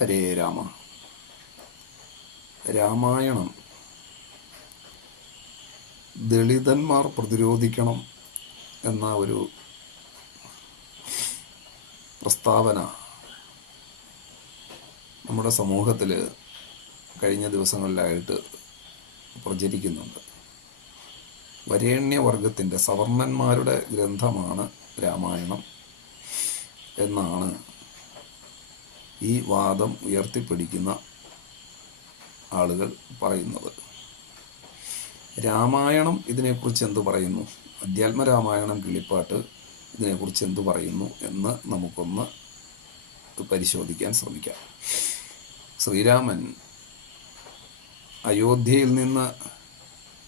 ഹരേ രാമ. രാമായണം ദളിതന്മാർ പ്രതിരോധിക്കണം എന്ന ഒരു പ്രസ്താവന നമ്മുടെ സമൂഹത്തിൽ കഴിഞ്ഞ ദിവസങ്ങളിലായിട്ട് പ്രചരിക്കുന്നുണ്ട്. വരേണ്യവർഗത്തിൻ്റെ സവർണന്മാരുടെ ഗ്രന്ഥമാണ് രാമായണം എന്നാണ് ഈ വാദം ഉയർത്തിപ്പിടിക്കുന്ന ആളുകൾ പറയുന്നത്. രാമായണം ഇതിനെക്കുറിച്ച് എന്തു പറയുന്നു, അധ്യാത്മരാമായണം കിളിപ്പാട്ട് ഇതിനെക്കുറിച്ച് എന്തു പറയുന്നു എന്ന് നമുക്കൊന്ന് പരിശോധിക്കാൻ ശ്രമിക്കാം. ശ്രീരാമൻ അയോധ്യയിൽ നിന്ന്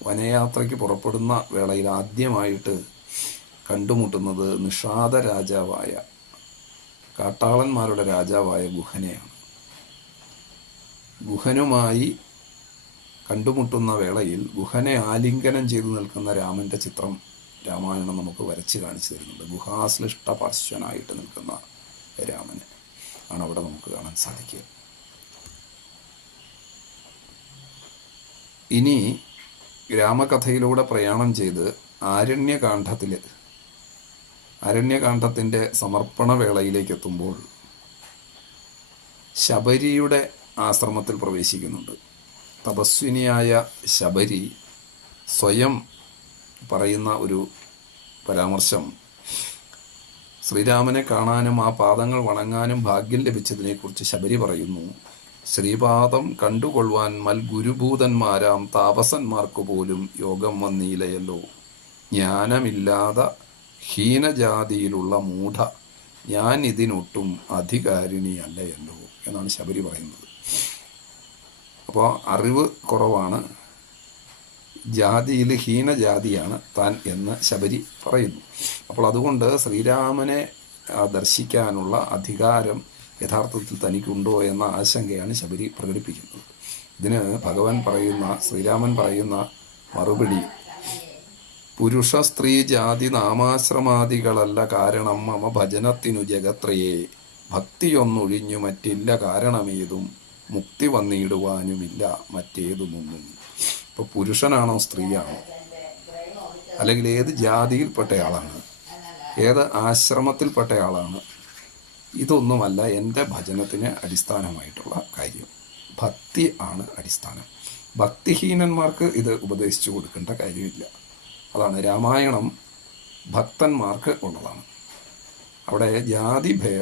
വനയാത്രയ്ക്ക് പുറപ്പെടുന്ന വേളയിൽ ആദ്യമായിട്ട് കണ്ടുമുട്ടുന്നത് നിഷാദ രാജാവായ, കാട്ടാളന്മാരുടെ രാജാവായ ഗുഹനെയാണ്. ഗുഹനുമായി കണ്ടുമുട്ടുന്ന വേളയിൽ ഗുഹനെ ആലിംഗനം ചെയ്തു നിൽക്കുന്ന രാമൻ്റെ ചിത്രം രാമായണം നമുക്ക് വരച്ച് കാണിച്ചു തരുന്നുണ്ട്. ഗുഹാശ്ലിഷ്ട പാർശ്വനായിട്ട് നിൽക്കുന്ന രാമനെ ആണ് അവിടെ നമുക്ക് കാണാൻ സാധിക്കുക. ഇനി രാമകഥയിലൂടെ പ്രയാണം ചെയ്ത് ആരണ്യകാന്ഡത്തിൻ്റെ സമർപ്പണ വേളയിലേക്ക് എത്തുമ്പോൾ ശബരിയുടെ ആശ്രമത്തിൽ പ്രവേശിക്കുന്നുണ്ട്. തപസ്വിനിയായ ശബരി സ്വയം പറയുന്ന ഒരു പരാമർശം ശ്രീരാമനെ കാണാനും ആ പാദങ്ങൾ വണങ്ങാനും ഭാഗ്യം ലഭിച്ചതിനെക്കുറിച്ച് ശബരി പറയുന്നു. ശ്രീപാദം കണ്ടുകൊള്ളുവാൻ മൽഗുരുഭൂതന്മാരാം താപസന്മാർക്കു പോലും യോഗം വന്നീലയല്ലോ. ജ്ഞാനമില്ലാതെ ഹീനജാതിയിലുള്ള മൂഢ, ഞാൻ ഇതിനൊട്ടും അധികാരിണിയല്ലയല്ലോ എന്നാണ് ശബരി പറയുന്നത്. അപ്പോൾ അറിവ് കുറവാണ്, ജാതിയിൽ ഹീനജാതിയാണ് താൻ എന്ന് ശബരി പറയുന്നു. അപ്പോൾ അതുകൊണ്ട് ശ്രീരാമനെ ദർശിക്കാനുള്ള അധികാരം യഥാർത്ഥത്തിൽ തനിക്കുണ്ടോ എന്ന ആശങ്കയാണ് ശബരി പ്രകടിപ്പിക്കുന്നത്. ഇതിന് ശ്രീരാമൻ പറയുന്ന മറുപടി, പുരുഷ സ്ത്രീ ജാതി നാമാശ്രമാദികളല്ല കാരണം മമ ഭജനത്തിനു ജഗത്രയെ, ഭക്തിയൊന്നൊഴിഞ്ഞു മറ്റില്ല കാരണമേതും, മുക്തി വന്നിടുവാനുമില്ല മറ്റേതുമൊന്നും. ഇപ്പോൾ പുരുഷനാണോ സ്ത്രീയാണോ, അല്ലെങ്കിൽ ഏത് ജാതിയിൽപ്പെട്ടയാളാണ്, ഏത് ആശ്രമത്തിൽപ്പെട്ടയാളാണ്, ഇതൊന്നുമല്ല എൻ്റെ ഭജനത്തിന് അടിസ്ഥാനമായിട്ടുള്ള കാര്യം. ഭക്തി ആണ് അടിസ്ഥാനം. ഭക്തിഹീനന്മാർക്ക് ഇത് ഉപദേശിച്ചു കൊടുക്കേണ്ട കാര്യമില്ല. അതാണ് രാമായണം ഭക്തന്മാർക്ക് ഉള്ളതാണ്. അവിടെ ജാതിഭേദം